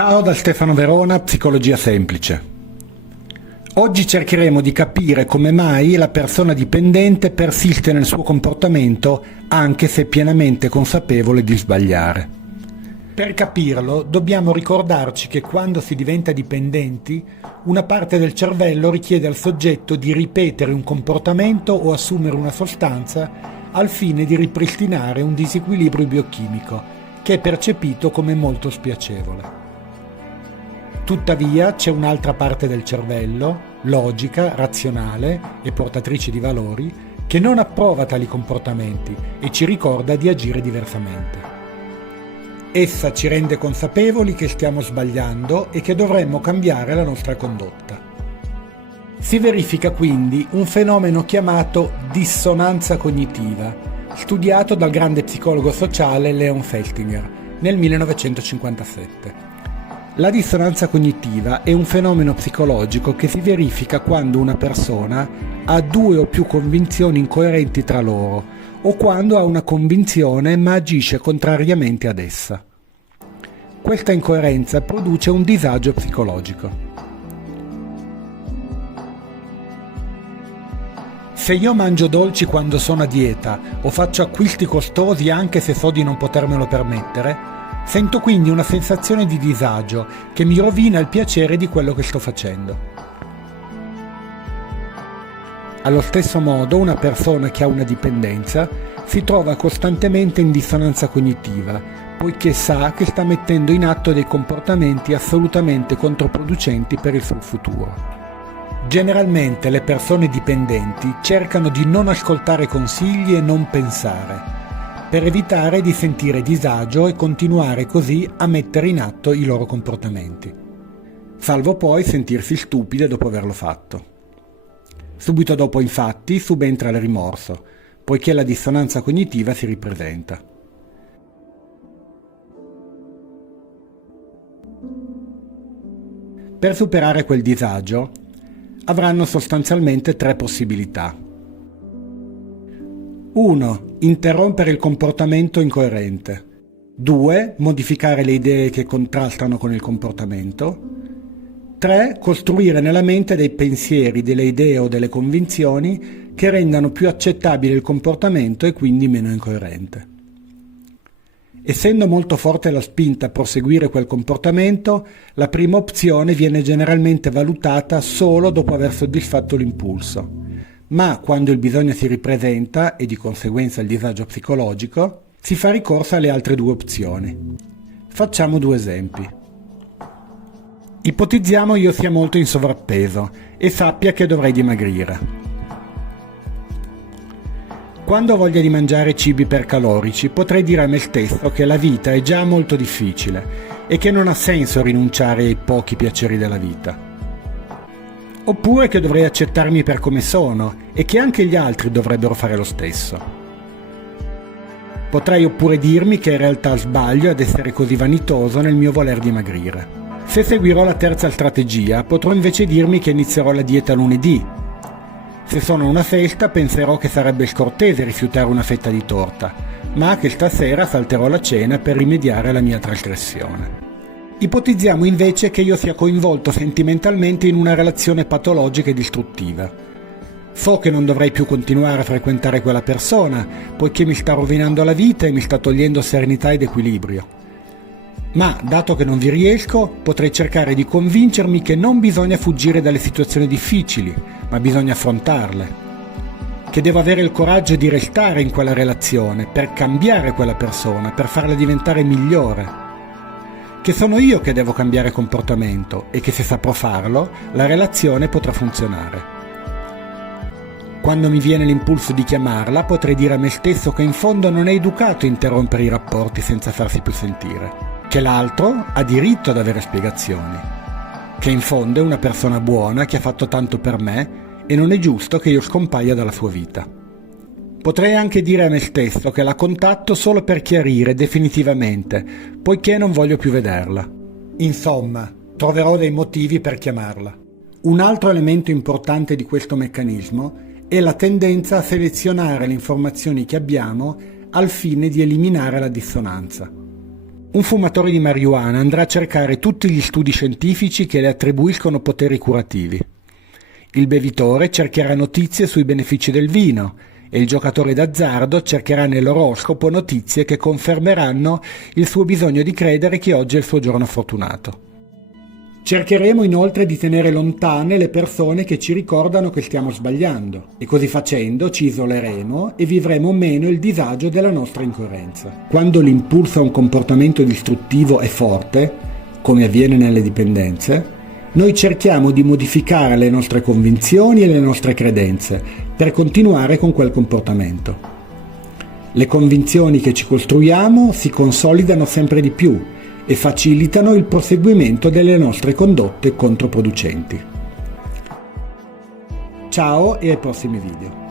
Ciao da Stefano Verona, Psicologia Semplice. Oggi cercheremo di capire come mai la persona dipendente persiste nel suo comportamento anche se pienamente consapevole di sbagliare. Per capirlo dobbiamo ricordarci che quando si diventa dipendenti, una parte del cervello richiede al soggetto di ripetere un comportamento o assumere una sostanza al fine di ripristinare un disequilibrio biochimico che è percepito come molto spiacevole. Tuttavia c'è un'altra parte del cervello, logica, razionale e portatrice di valori, che non approva tali comportamenti e ci ricorda di agire diversamente. Essa ci rende consapevoli che stiamo sbagliando e che dovremmo cambiare la nostra condotta. Si verifica quindi un fenomeno chiamato dissonanza cognitiva, studiato dal grande psicologo sociale Leon Festinger nel 1957. La dissonanza cognitiva è un fenomeno psicologico che si verifica quando una persona ha due o più convinzioni incoerenti tra loro o quando ha una convinzione ma agisce contrariamente ad essa. Questa incoerenza produce un disagio psicologico. Se io mangio dolci quando sono a dieta o faccio acquisti costosi anche se so di non potermelo permettere, sento quindi una sensazione di disagio che mi rovina il piacere di quello che sto facendo. Allo stesso modo, una persona che ha una dipendenza si trova costantemente in dissonanza cognitiva, poiché sa che sta mettendo in atto dei comportamenti assolutamente controproducenti per il suo futuro. Generalmente le persone dipendenti cercano di non ascoltare consigli e non pensare, per evitare di sentire disagio e continuare così a mettere in atto i loro comportamenti, salvo poi sentirsi stupide dopo averlo fatto. Subito dopo, infatti, subentra il rimorso, poiché la dissonanza cognitiva si ripresenta. Per superare quel disagio, avranno sostanzialmente tre possibilità. 1. Interrompere il comportamento incoerente. 2. Modificare le idee che contrastano con il comportamento. 3. Costruire nella mente dei pensieri, delle idee o delle convinzioni che rendano più accettabile il comportamento e quindi meno incoerente. Essendo molto forte la spinta a proseguire quel comportamento, la prima opzione viene generalmente valutata solo dopo aver soddisfatto l'impulso. Ma quando il bisogno si ripresenta, e di conseguenza il disagio psicologico, si fa ricorso alle altre due opzioni. Facciamo due esempi. Ipotizziamo io sia molto in sovrappeso e sappia che dovrei dimagrire. Quando ho voglia di mangiare cibi ipercalorici, potrei dire a me stesso che la vita è già molto difficile e che non ha senso rinunciare ai pochi piaceri della vita. Oppure che dovrei accettarmi per come sono e che anche gli altri dovrebbero fare lo stesso. Potrei oppure dirmi che in realtà sbaglio ad essere così vanitoso nel mio voler dimagrire. Se seguirò la terza strategia, potrò invece dirmi che inizierò la dieta lunedì. Se sono a una festa, penserò che sarebbe scortese rifiutare una fetta di torta, ma che stasera salterò la cena per rimediare alla mia trasgressione. Ipotizziamo invece che io sia coinvolto sentimentalmente in una relazione patologica e distruttiva. So che non dovrei più continuare a frequentare quella persona, poiché mi sta rovinando la vita e mi sta togliendo serenità ed equilibrio. Ma, dato che non vi riesco, potrei cercare di convincermi che non bisogna fuggire dalle situazioni difficili, ma bisogna affrontarle. Che devo avere il coraggio di restare in quella relazione, per cambiare quella persona, per farla diventare migliore. Che sono io che devo cambiare comportamento e che se saprò farlo, la relazione potrà funzionare. Quando mi viene l'impulso di chiamarla, potrei dire a me stesso che in fondo non è educato interrompere i rapporti senza farsi più sentire, che l'altro ha diritto ad avere spiegazioni, che in fondo è una persona buona che ha fatto tanto per me e non è giusto che io scompaia dalla sua vita. Potrei anche dire a me stesso che la contatto solo per chiarire definitivamente, poiché non voglio più vederla. Insomma, troverò dei motivi per chiamarla. Un altro elemento importante di questo meccanismo è la tendenza a selezionare le informazioni che abbiamo al fine di eliminare la dissonanza. Un fumatore di marijuana andrà a cercare tutti gli studi scientifici che le attribuiscono poteri curativi. Il bevitore cercherà notizie sui benefici del vino e il giocatore d'azzardo cercherà nell'oroscopo notizie che confermeranno il suo bisogno di credere che oggi è il suo giorno fortunato. Cercheremo inoltre di tenere lontane le persone che ci ricordano che stiamo sbagliando e così facendo ci isoleremo e vivremo meno il disagio della nostra incoerenza. Quando l'impulso a un comportamento distruttivo è forte, come avviene nelle dipendenze, noi cerchiamo di modificare le nostre convinzioni e le nostre credenze per continuare con quel comportamento. Le convinzioni che ci costruiamo si consolidano sempre di più e facilitano il proseguimento delle nostre condotte controproducenti. Ciao e ai prossimi video.